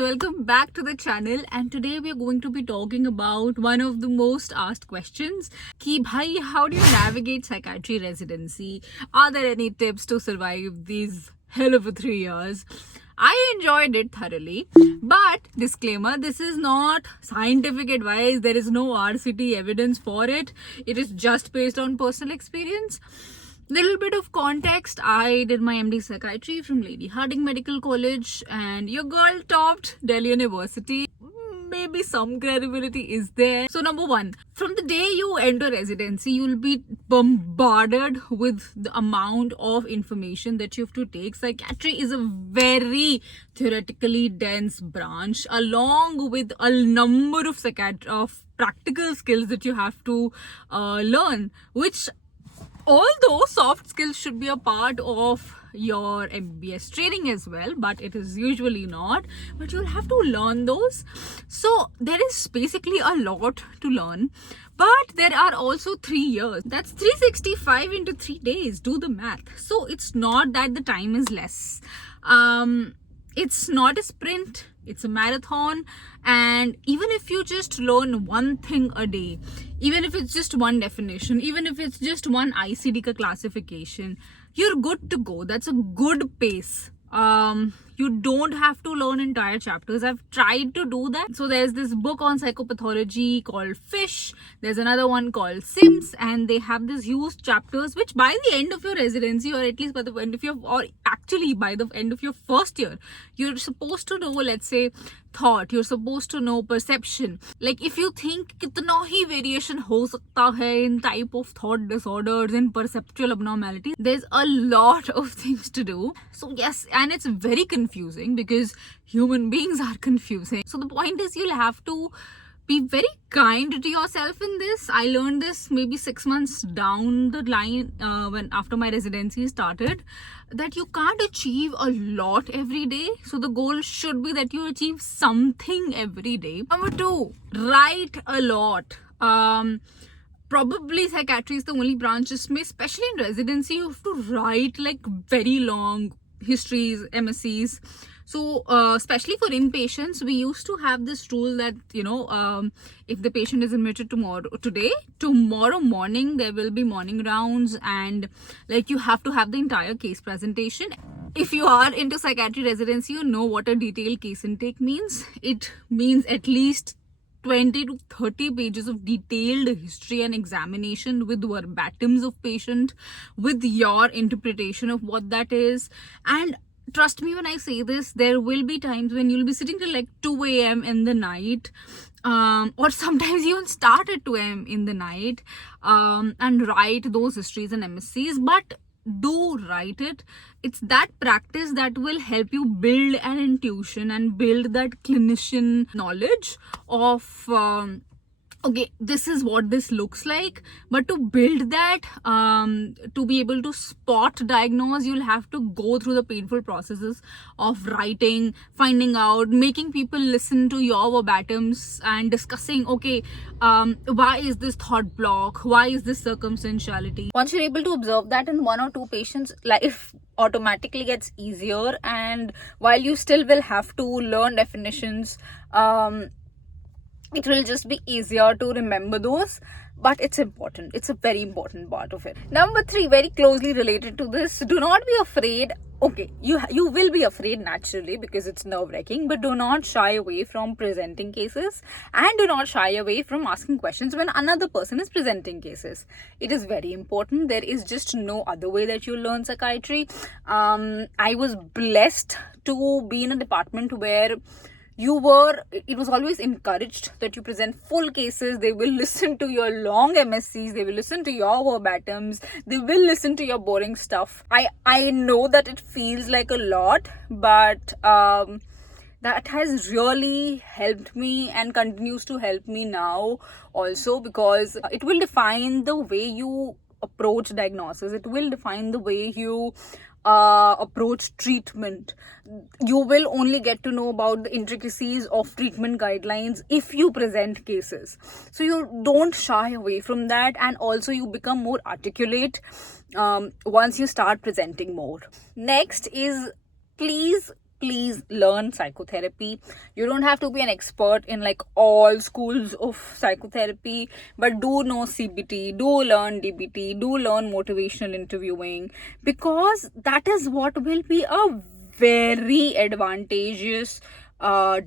welcome back to the channel, and today we are going to be talking about one of the most asked questions ki bhai, how do you navigate psychiatry residency? Are there any tips to survive these hell of a 3 years? I enjoyed it thoroughly, but disclaimer, this is not scientific advice. There is no RCT evidence for it. It is just based on personal experience. Little bit of context, I did my MD psychiatry from Lady Hardinge Medical College, and your girl topped Delhi University. Maybe some credibility is there. So number one, from the day you enter residency, you'll be bombarded with the amount of information that you have to take. Psychiatry is a very theoretically dense branch, along with a number of practical skills that you have to learn, which although soft skills should be a part of your MBBS training as well, but it is usually not. But you'll have to learn those. So there is basically a lot to learn. But there are also 3 years. That's 365 into 3 days. Do the math. So it's not that the time is less. It's not a sprint. It's a marathon. And even if you just learn one thing a day, even if it's just one definition, even if it's just one ICD ka classification, you're good to go. That's a good pace. You don't have to learn entire chapters. I've tried to do that. So there's this book on psychopathology called Fish. There's another one called Sims, and they have these huge chapters which by the end of your residency, or at least by the end of your, or actually by the end of your first year, you're supposed to know, let's say, thought. You're supposed to know perception. Like if you think kitna hi variation ho sakta hai in type of thought disorders and perceptual abnormalities, there's a lot of things to do. So yes, and it's very confusing because human beings are confusing. So the point is, you'll have to be very kind to yourself in this. I learned this maybe 6 months down the line when after my residency started, that you can't achieve a lot every day. So the goal should be that you achieve something every day. Number 2, write a lot. Probably psychiatry is the only branch, especially in residency, you have to write like very long histories, MSCs. So especially for inpatients, we used to have this rule that, if the patient is admitted tomorrow morning there will be morning rounds, and like you have to have the entire case presentation. If you are into psychiatry residency, you know what a detailed case intake means. It means at least 20 to 30 pages of detailed history and examination with verbatums of patient, with your interpretation of what that is. And trust me when I say this, there will be times when you'll be sitting till like 2 a.m. in the night, or sometimes even start at 2 a.m. in the night, and write those histories and MSCs. But do write it. It's that practice that will help you build an intuition and build that clinician knowledge of okay, this is what this looks like. But to build that, to be able to spot diagnose, you'll have to go through the painful processes of writing, finding out, making people listen to your verbatums and discussing, okay, why is this thought block, why is this circumstantiality. Once you're able to observe that in 1 or 2 patients, life automatically gets easier. And while you still will have to learn definitions, it will just be easier to remember those. But it's important. It's a very important part of it. Number 3, very closely related to this, do not be afraid. Okay, you will be afraid naturally because it's nerve-wracking, but do not shy away from presenting cases, and do not shy away from asking questions when another person is presenting cases. It is very important. There is just no other way that you learn psychiatry. I was blessed to be in a department where it was always encouraged that you present full cases. They will listen to your long MSCs, they will listen to your verbatums, they will listen to your boring stuff. I know that it feels like a lot, but that has really helped me and continues to help me now also, because it will define the way you approach diagnosis. It will define the way you approach treatment. You will only get to know about the intricacies of treatment guidelines if you present cases. So you don't shy away from that, and also you become more articulate once you start presenting more. Next is, please please learn psychotherapy. You don't have to be an expert in like all schools of psychotherapy, but do know CBT, do learn DBT, do learn motivational interviewing, because that is what will be a very advantageous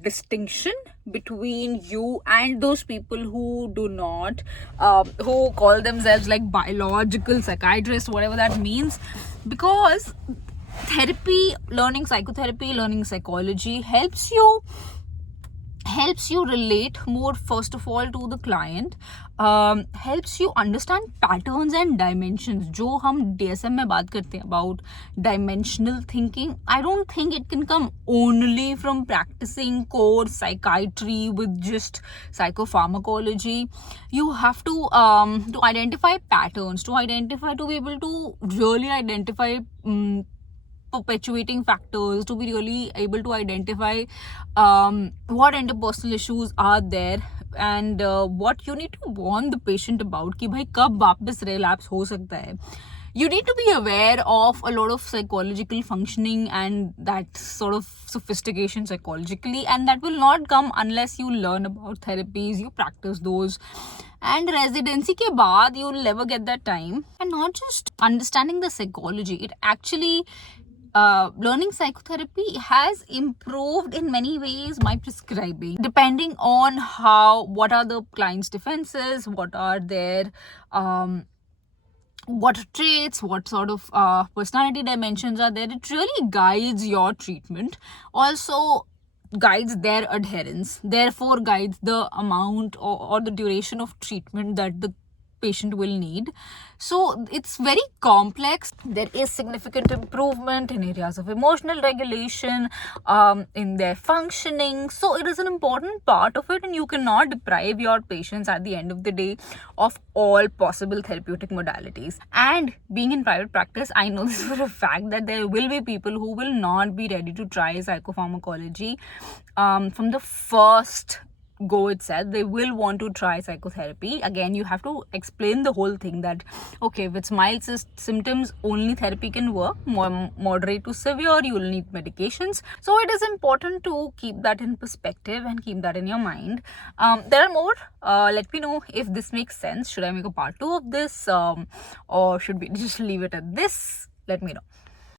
distinction between you and those people who do not, who call themselves like biological psychiatrists, whatever that means. Because therapy, learning psychotherapy, learning psychology helps you relate more, first of all, to the client, helps you understand patterns and dimensions. जो हम DSM में बात करते हैं about dimensional thinking, I don't think it can come only from practicing core psychiatry with just psychopharmacology. You have to identify patterns, to be able to really identify perpetuating factors, to be really able to identify what interpersonal issues are there, and what you need to warn the patient about कि भाई कब वापस relapse हो सकता है. You need to be aware of a lot of psychological functioning and that sort of sophistication psychologically, and that will not come unless you learn about therapies, you practice those. And residency ke baad you'll never get that time. And not just understanding the psychology, it actually learning psychotherapy has improved in many ways my prescribing, depending on what are the client's defenses, what are their what traits, what sort of personality dimensions are there. It really guides your treatment, also guides their adherence, therefore guides the amount or the duration of treatment that the patient will need. So it's very complex. There is significant improvement in areas of emotional regulation, in their functioning. So it is an important part of it, and you cannot deprive your patients at the end of the day of all possible therapeutic modalities. And being in private practice, I know this for a fact that there will be people who will not be ready to try psychopharmacology from the first go itself. They will want to try psychotherapy. Again, you have to explain the whole thing that okay, with mild symptoms only therapy can work, moderate to severe you will need medications. So it is important to keep that in perspective and keep that in your mind. There are more. Let me know if this makes sense. Should I make a part 2 of this, or should we just leave it at this? Let me know.